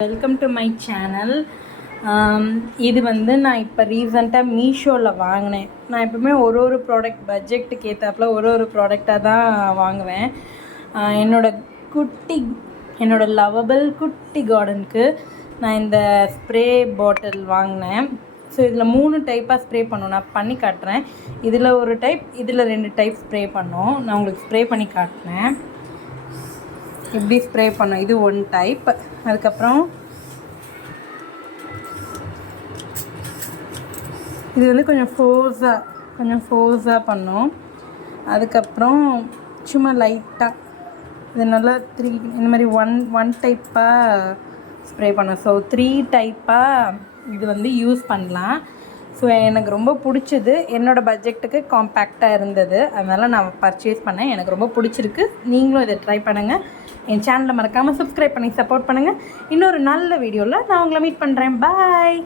Welcome to my channel. இது வந்து நான் இப்போ ரீசெண்டாக மீஷோவில் வாங்கினேன். நான் எப்பவுமே ஒரு ப்ராடக்ட் பட்ஜெட்டுக்கு ஏற்றாப்புல ஒரு ப்ராடக்டாக தான் வாங்குவேன். என்னோட லவபிள் குட்டி கார்டனுக்கு நான் இந்த ஸ்ப்ரே பாட்டில் வாங்கினேன். ஸோ இதில் 3 டைப்பாக ஸ்ப்ரே பண்ணோம். நான் பண்ணி காட்டுறேன். இதில் ஒரு டைப், இதில் 2 டைப் ஸ்ப்ரே பண்ணோம். நான் உங்களுக்கு ஸ்ப்ரே பண்ணி காட்டுறேன். எப்படி ஸ்ப்ரே பண்ணோம். இது 1 டைப். அதுக்கப்புறம் இது வந்து கொஞ்சம் ஃபோர்ஸாக பண்ணோம். அதுக்கப்புறம் சும்மா லைட்டாக இது நல்லா 3 இந்த மாதிரி ஒன் டைப்பாக ஸ்ப்ரே பண்ணோம். ஸோ 3 டைப்பாக இது வந்து யூஸ் பண்ணலாம். ஸோ எனக்கு ரொம்ப பிடிச்சது. என்னோடய பட்ஜெட்டுக்கு காம்பேக்டாக இருந்தது, அதனால் நான் பர்ச்சேஸ் பண்ணேன். எனக்கு ரொம்ப பிடிச்சிருக்கு. நீங்களும் இதை ட்ரை பண்ணுங்கள். என் சேனலை மறக்காமல் சப்ஸ்கிரைப் பண்ணி சப்போர்ட் பண்ணுங்கள். இன்னொரு நல்ல வீடியோவில் நான் உங்களை மீட் பண்ணுறேன். பாய்.